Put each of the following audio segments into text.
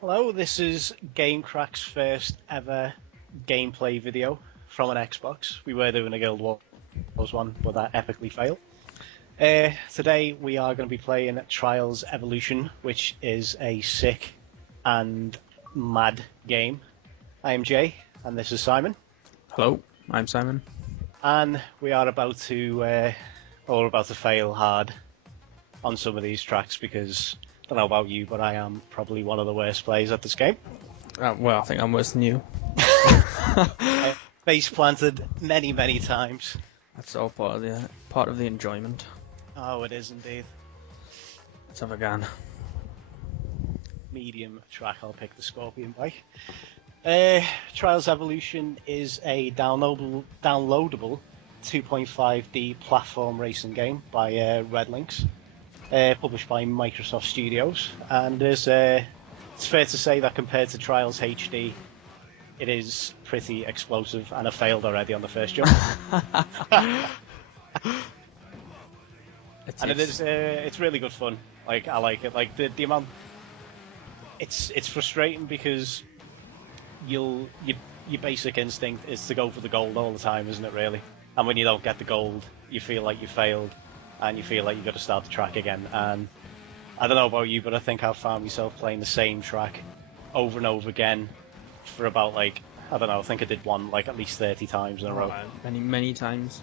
Hello, this is Crac's first ever gameplay video from an Xbox. We were doing a Guild Wars one, but that epically failed. Today we are going to be playing Trials Evolution, which is a sick and mad game. I am Jay, and this is Simon. Hello, I'm Simon. And we are about to fail hard on some of these tracks because I don't know about you, but I am probably one of the worst players at this game. Well, I think I'm worse than you. Face planted many times. That's all part of the enjoyment. Oh, it is indeed. Let's have a gun. Medium track, I'll pick the Scorpion bike. Trials Evolution is a downloadable 2.5D platform racing game by Red Links, published by Microsoft Studios, and it's fair to say that compared to Trials HD, it is pretty explosive, and I failed already on the first jump. It's really good fun. Like, I like it. Like the amount. It's frustrating because your basic instinct is to go for the gold all the time, isn't it? Really, and when you don't get the gold, you feel like you failed, and you feel like you got to start the track again. And I don't know about you, but I think I've found myself playing the same track over and over again for about I don't know. I think I did one at least 30 times in a row. Many times.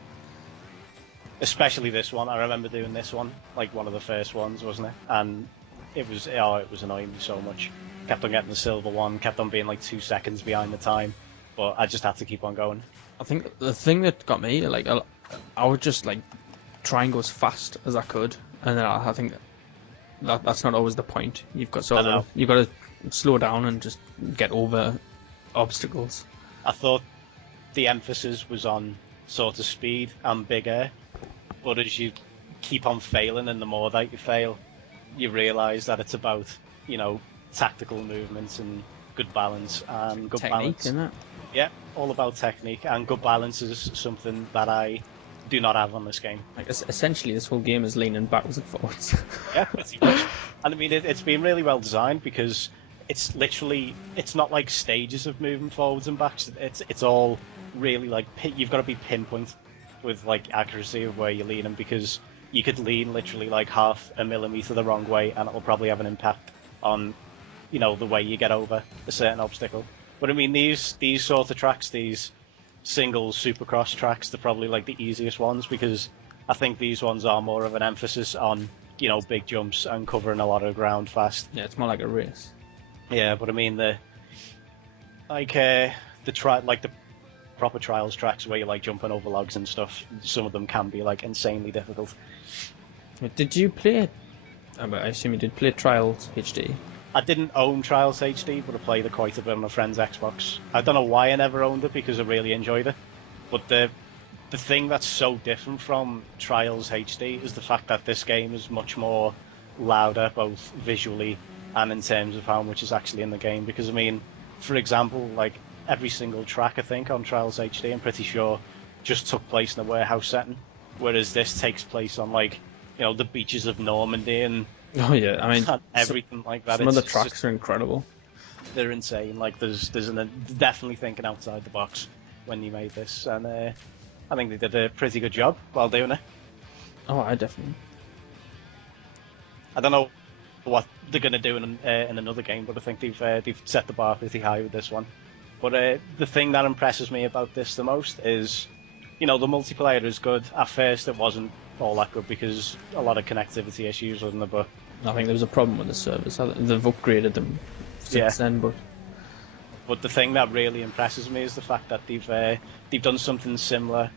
Especially this one. I remember doing this one, one of the first ones, wasn't it? And it was annoying me so much. Kept on getting the silver one, kept on being 2 seconds behind the time, but I just had to keep on going. I think the thing that got me, I would just try and go as fast as I could, and then I think that's not always the point. You've got to slow down and just get over obstacles. I thought the emphasis was on sort of speed and big air, but as you keep on failing, and the more that you fail, you realise that it's about tactical movements and good balance and good technique, balance. Isn't it? Yeah, all about technique, and good balance is something that I do not have on this game. Essentially, this whole game is leaning backwards and forwards. Yeah, pretty much. And I mean, it's been really well designed because it's not like stages of moving forwards and backs. It's all really you've got to be pinpoint with accuracy of where you're leaning, because you could lean literally half a millimeter the wrong way and it'll probably have an impact on the way you get over a certain obstacle. But I mean, these sort of tracks, these single supercross tracks, they're probably the easiest ones, because I think these ones are more of an emphasis on big jumps and covering a lot of ground fast. Yeah, it's more like a race. Yeah, but I mean the proper trials tracks where you're jumping over logs and stuff, some of them can be insanely difficult. Did you play? I assume you did play Trials HD. I didn't own Trials HD, but I played it quite a bit on a friend's Xbox. I don't know why I never owned it, because I really enjoyed it. But the thing that's so different from Trials HD is the fact that this game is much more louder, both visually and in terms of how much is actually in the game. Because I mean, for example, every single track I think on Trials HD, I'm pretty sure, just took place in a warehouse setting, whereas this takes place on the beaches of Normandy and oh yeah, I mean everything like that. Some of the tracks are incredible. They're insane. There's definitely thinking outside the box when you made this, and I think they did a pretty good job while doing it. Oh, I definitely. I don't know what they're going to do in another game, but I think they've set the bar pretty high with this one. But the thing that impresses me about this the most is, the multiplayer is good. At first, it wasn't all that good because a lot of connectivity issues, wasn't there? But I think there was a problem with the servers. They've upgraded them since then, but the thing that really impresses me is the fact that they've done something similar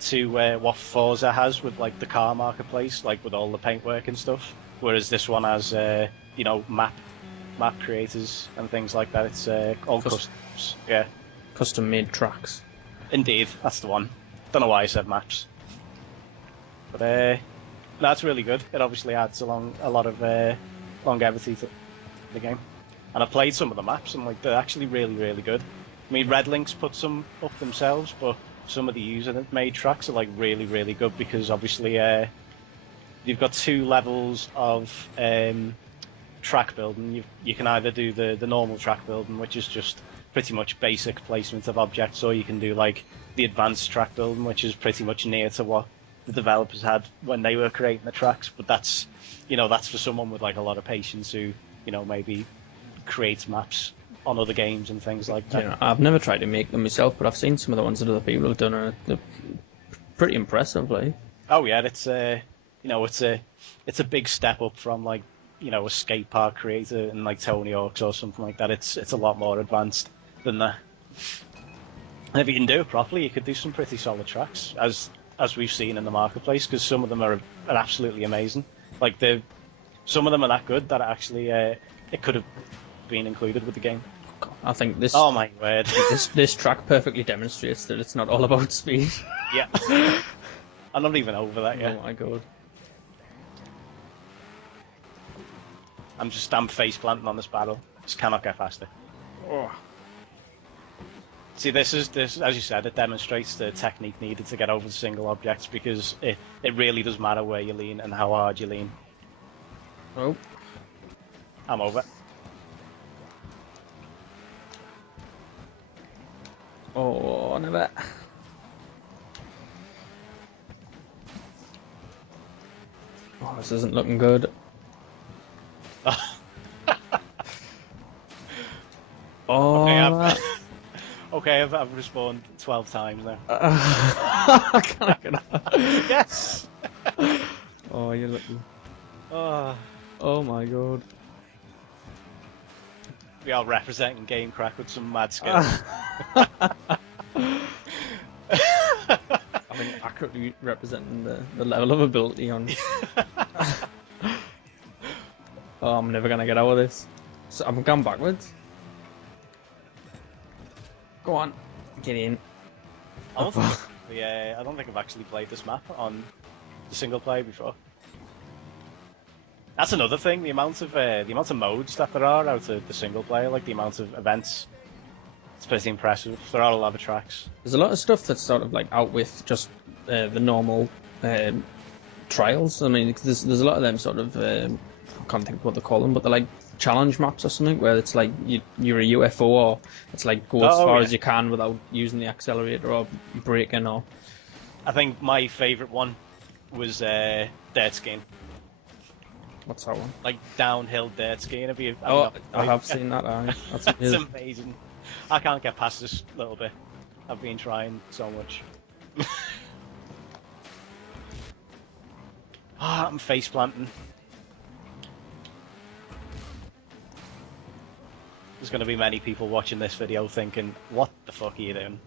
to what Forza has with the car marketplace, with all the paintwork and stuff. Whereas this one has map creators and things like that. It's all customs. Yeah, custom made tracks. Indeed, that's the one. Don't know why I said maps. But that's really good. It obviously adds a lot of longevity to the game. And I played some of the maps, and they're actually really good. I mean, Red Links put some up themselves, but some of the user-made tracks are really good, because obviously you've got 2 levels of track building, you can either do the normal track building, which is just pretty much basic placement of objects, or you can do like the advanced track building, which is pretty much near to what the developers had when they were creating the tracks. But that's for someone with like a lot of patience who maybe creates maps on other games and things like that. I've never tried to make them myself, but I've seen some of the ones that other people have done, and they're pretty impressive. Like, oh yeah, it's a big step up from like a skate park creator in like Tony Hawk's or something like that. It's a lot more advanced than that. And if you can do it properly, you could do some pretty solid tracks, as we've seen in the marketplace, because some of them are absolutely amazing. Like some of them are that good that actually it could have been included with the game. I think this. Oh my word! this track perfectly demonstrates that it's not all about speed. Yeah. I'm not even over that yet. Oh my god. I'm face planting on this battle. Just cannot get faster. Oh. See, this, as you said, it demonstrates the technique needed to get over the single objects, because it really does matter where you lean and how hard you lean. Oh. I'm over. Oh, never. Oh, this isn't looking good. Oh. Okay, I've respawned 12 times now. Can I get out? Yes! Oh, you're lucky. Oh, Oh my god. we are representing Game Craic with some mad skill. I mean, accurately representing the level of ability on. Oh, I'm never gonna get out of this. So I'm going backwards. Go on, get in. I don't think I've actually played this map on the single player before. That's another thing. The amount of modes that there are out of the single player, like the amount of events, it's pretty impressive. There are a lot of tracks. There's a lot of stuff that's sort of like out with just the normal trials. I mean, there's a lot of them sort of I can't think of what they call them, but they're like challenge maps or something, where it's like you're a UFO, or it's like go as far as you can without using the accelerator or braking. Or I think my favourite one was dirt skiing. what's that one? Like downhill dirt skiing. I have seen that. That's it's amazing. I can't get past this little bit. I've been trying so much. I'm face planting. There's going to be many people watching this video thinking, what the fuck are you doing?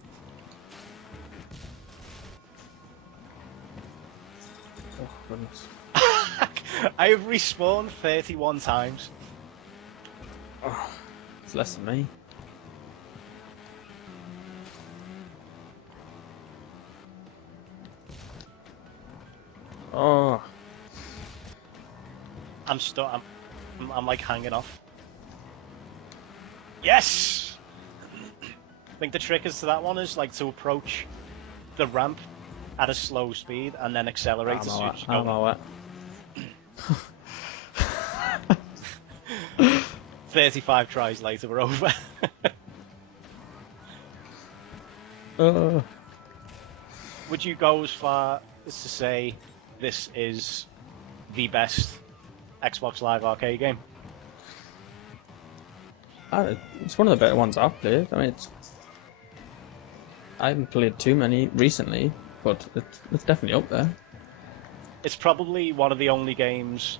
Oh, goodness. I have respawned 31 times. Oh, it's less than me. Oh. I'm stuck. I'm like hanging off. Yes! I think the trick is to that one is like to approach the ramp at a slow speed and then accelerate as soon as you go. I know it. 35 tries later, we're over. Would you go as far as to say this is the best Xbox Live Arcade game? It's one of the better ones I've played. I mean, I haven't played too many recently, but it's definitely up there. It's probably one of the only games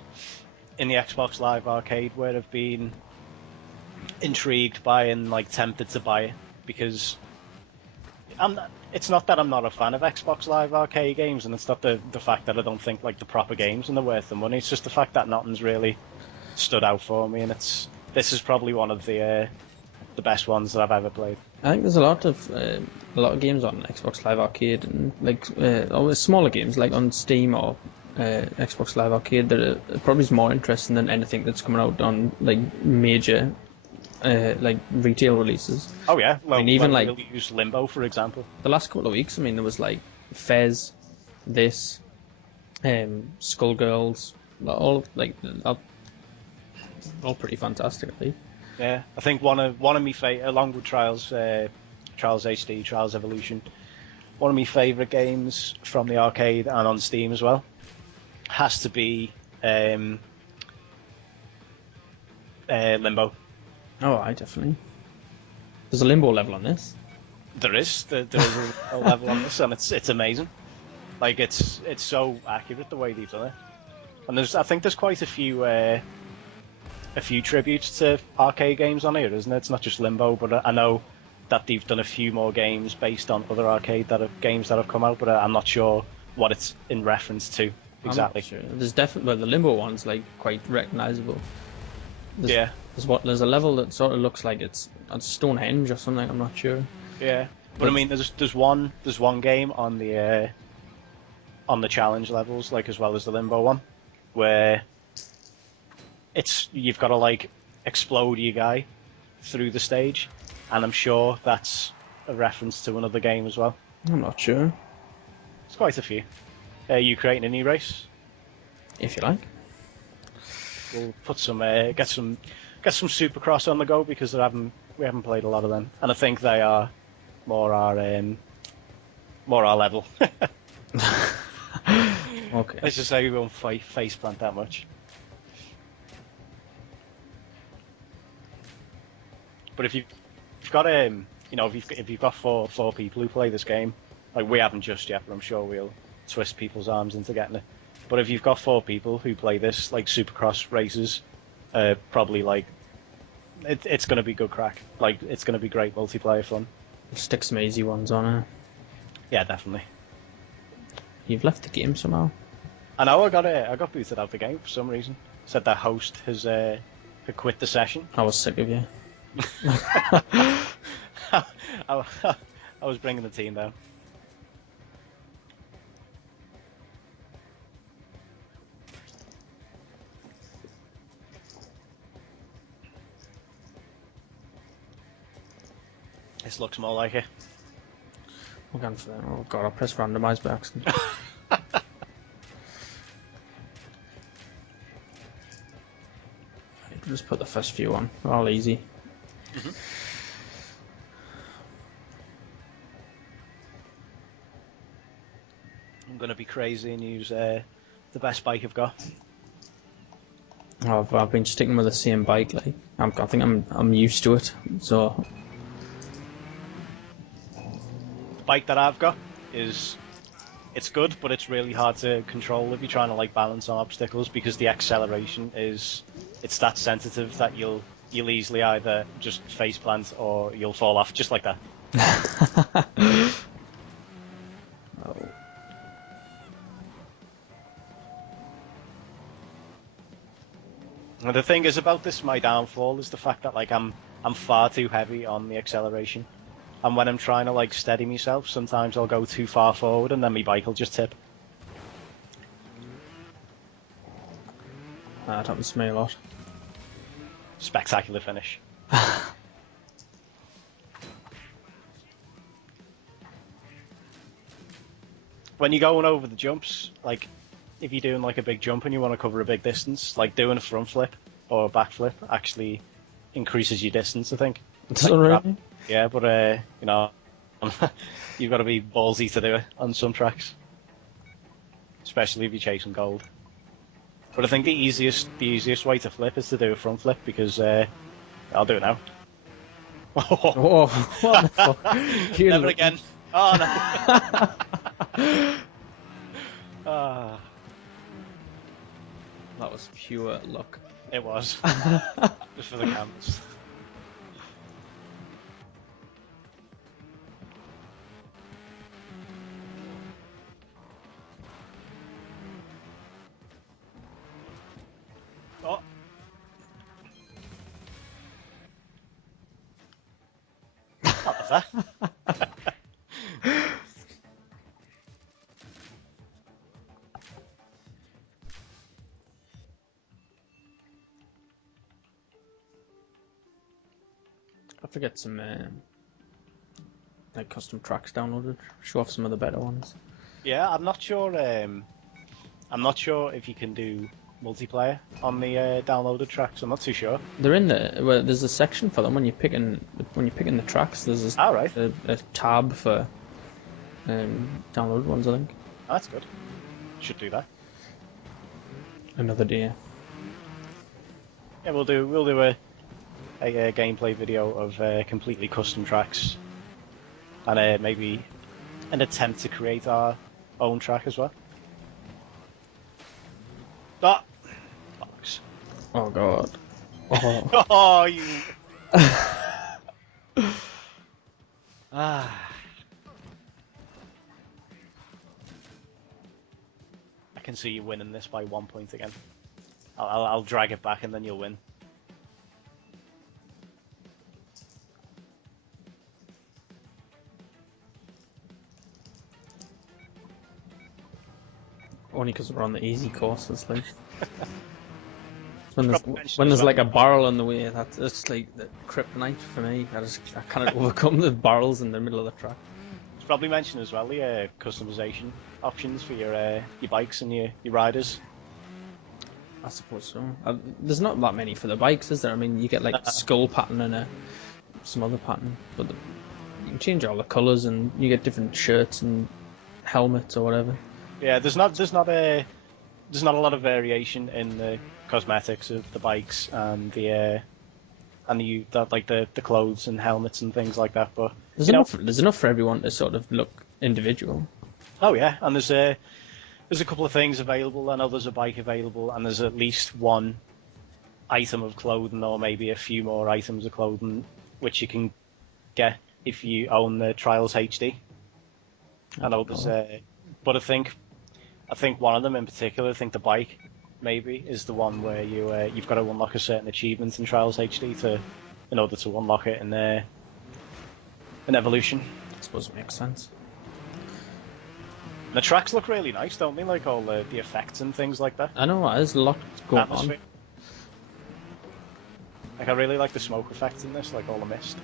in the Xbox Live Arcade where I've been intrigued by and like tempted to buy it, because it's not that I'm not a fan of Xbox Live Arcade games, and it's not the fact that I don't think like the proper games and they're worth the money. It's just the fact that nothing's really stood out for me, and this is probably one of the best ones that I've ever played. I think there's a lot of games on Xbox Live Arcade, and like smaller games like on Steam or Xbox Live Arcade that are probably more interesting than anything that's coming out on like major like retail releases. Oh yeah, well, I mean, even like we'll use Limbo for example. The last couple of weeks, I mean, there was like Fez, this, Skullgirls, all like all pretty fantastic, I think. Yeah, I think one of my along with Trials HD, Trials Evolution, one of my favourite games from the arcade and on Steam as well has to be Limbo. Oh, I definitely. There's a limbo level on this. There is a level on this, and it's amazing. Like it's so accurate the way they've done it, and I think there's quite a few tributes to arcade games on here, isn't it? It's not just Limbo, but I know that they've done a few more games based on other games that have come out, but I'm not sure what it's in reference to exactly. I'm not sure. There's definitely the limbo one's like quite recognizable. Yeah. There's a level that sort of looks like it's on Stonehenge or something. I'm not sure. Yeah, but I mean, there's one game on the challenge levels, like as well as the Limbo one, where you've got to like explode your guy through the stage, and I'm sure that's a reference to another game as well. I'm not sure. It's quite a few. Are you creating a new race? If you like. We'll put some get some Supercross on the go because we haven't played a lot of them, and I think they are more our level. Okay. Let's just say we won't face plant that much. But if you've got if you've got four people who play this game, like we haven't just yet, but I'm sure we'll twist people's arms into getting it. But if you've got 4 people who play this, like Supercross races, probably like it's going to be good crack. Like it's going to be great multiplayer fun. Stick some easy ones on it. Yeah, definitely. You've left the game somehow. I know I got booted out of the game for some reason. Said that host has had quit the session. I was sick of you. I was bringing the team down. This looks more like it. I'm going for that. Oh god, I pressed randomize by accident. Just put the first few on. All easy. Mm-hmm. I'm gonna be crazy and use the best bike I've got. I've been sticking with the same bike. Like I think I'm used to it. So The bike that I've got it's good, but it's really hard to control if you're trying to like balance on obstacles because the acceleration it's that sensitive that you'll easily either just face plant or you'll fall off just like that. Oh. And the thing is about this, my downfall is the fact that like I'm far too heavy on the acceleration, and when I'm trying to like steady myself, sometimes I'll go too far forward and then my bike will just tip. That happens to me a lot. Spectacular finish. When you're going over the jumps, like if you're doing like a big jump and you want to cover a big distance, like doing a front flip or a back flip actually increases your distance, I think. Does it really? Yeah, but you know, you've got to be ballsy to do it on some tracks, especially if you're chasing gold. But I think the easiest way to flip is to do a front flip because I'll do it now. Oh, what the fuck? Never again. Oh no. Ah, That was pure luck. it was just for the cameras. Oh. What was that? I have to get some like custom tracks downloaded. Show off some of the better ones. Yeah, I'm not sure. I'm not sure if you can do multiplayer on the downloaded tracks. I'm not too sure. They're in there. Well, there's a section for them when you're picking the tracks. There's All right. a tab for downloaded ones. I think. Oh, that's good. Should do that. Another day. Yeah, we'll do a gameplay video of completely custom tracks, and maybe an attempt to create our own track as well. Ah, bollocks. Oh god. Oh. Oh, you. Ah. I can see you winning this by 1 point again. I'll drag it back and then you'll win. Only because we're on the easy courses, like. When there's like a barrel in the way, that's like the kryptonite for me. I cannot overcome the barrels in the middle of the track. It's probably mentioned as well the customization options for your bikes and your riders. I suppose so. There's not that many for the bikes, is there? I mean, you get like a skull pattern and some other pattern, but you can change all the colours and you get different shirts and helmets or whatever. Yeah, there's not a lot of variation in the cosmetics of the bikes and the clothes and helmets and things like that. But there's enough for everyone to sort of look individual. Oh yeah, and there's a couple of things available. I know there's a bike available, and there's at least one item of clothing, or maybe a few more items of clothing, which you can get if you own the Trials HD. I know there's but I think one of them in particular, I think the bike maybe is the one where you've got to unlock a certain achievement in Trials HD in order to unlock it in Evolution. I suppose it makes sense. The tracks look really nice, don't they? Like all the effects and things like that. I know, there's a lot going Atmosphere. Like I really like the smoke effects in this, like all the mist.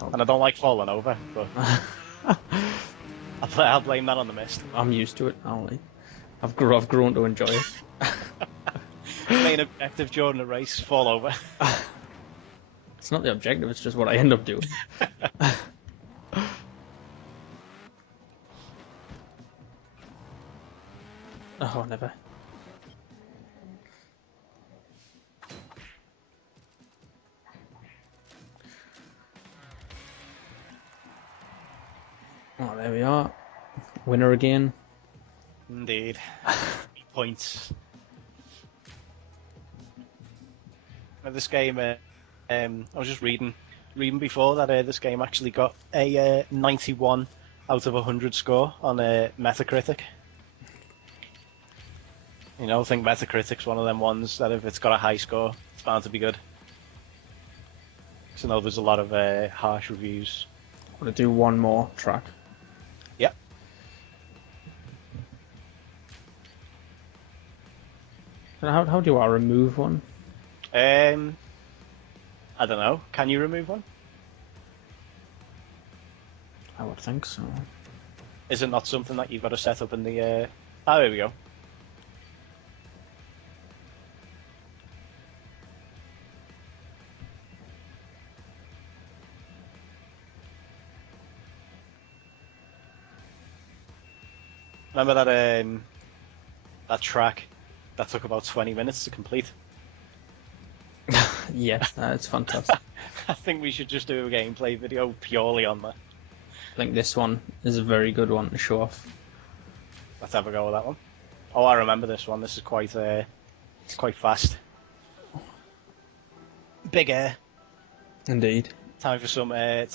Oh. And I don't like falling over, but I'll blame that on the mist. I'm used to it, only. I've grown to enjoy it. Main objective during a race, fall over. It's not the objective, it's just what I end up doing. Oh, never. Oh, there we are. Winner again. Indeed. Points. Now, this game, I was just reading before that this game actually got a 91 out of 100 score on Metacritic. You know, I think Metacritic's one of them ones that if it's got a high score, it's bound to be good. So I know there's a lot of harsh reviews. I'm going to do one more track. Yep. How do I remove one? I don't know. Can you remove one? I would think so. Is it not something that you've got to set up in the... Oh, there we go. Remember that track that took about 20 minutes to complete? Yeah, it's fantastic. I think we should just do a gameplay video purely on that. I think this one is a very good one to show off. Let's have a go with that one. Oh, I remember this one. This is quite it's quite fast. Big air. Indeed. Time for some flair.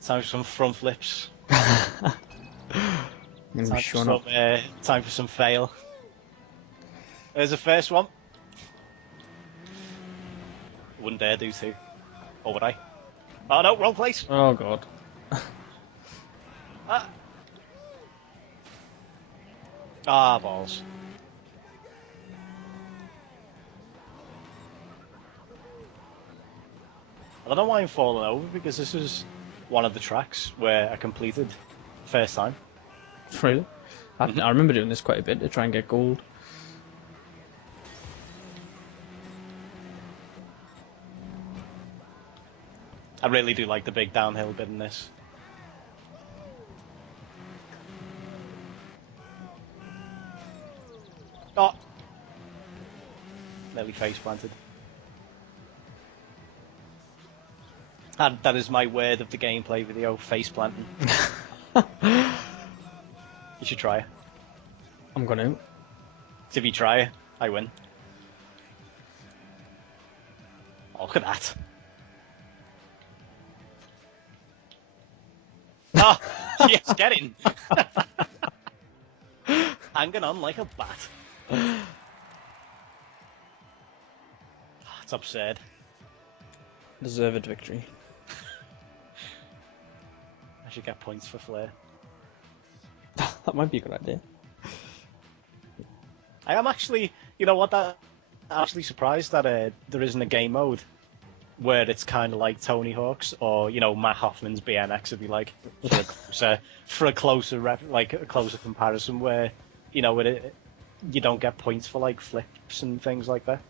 Time for some front flips. Time for some fail. There's the first one. Wouldn't dare do two. Or would I? Oh no, wrong place. Oh god. Balls. I don't know why I'm falling over, because this is one of the tracks where I completed first time. Really? I remember doing this quite a bit to try and get gold. I really do like the big downhill bit in this. Oh! Nearly face planted. And that is my word of the gameplay video, face planting. You should try it. I'm gonna. So if you try it, I win. Oh, look at that. Oh, yes, get in. Hanging on like a bat. It's absurd. Deserved victory. I should get points for flair. That might be a good idea. I am actually, you know what, I'm actually surprised that there isn't a game mode where it's kind of like Tony Hawk's or, you know, Matt Hoffman's BMX, if you like, for a closer comparison where, you know, you don't get points for like flips and things like that.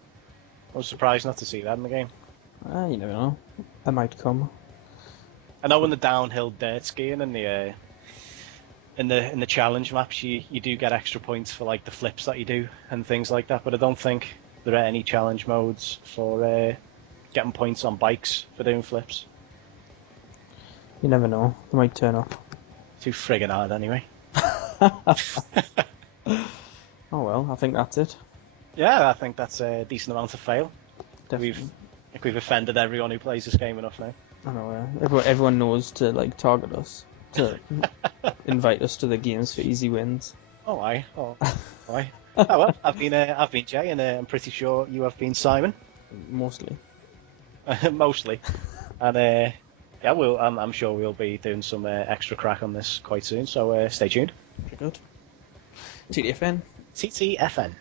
I was surprised not to see that in the game. You never know. That might come. I know in the downhill dirt skiing and in the challenge maps, you do get extra points for like the flips that you do and things like that. But I don't think there are any challenge modes for getting points on bikes for doing flips. You never know. They might turn up. Too friggin' hard anyway. Oh well, I think that's it. Yeah, I think that's a decent amount to fail. Definitely. We've offended everyone who plays this game enough now. I know. Everyone knows to like target us, to invite us to the games for easy wins. Oh, aye. Oh, aye. Oh well, I've been Jay, and I'm pretty sure you have been Simon. Mostly. Mostly. And yeah, I'm sure we'll be doing some extra crack on this quite soon. So stay tuned. Very good. TTFN. TTFN.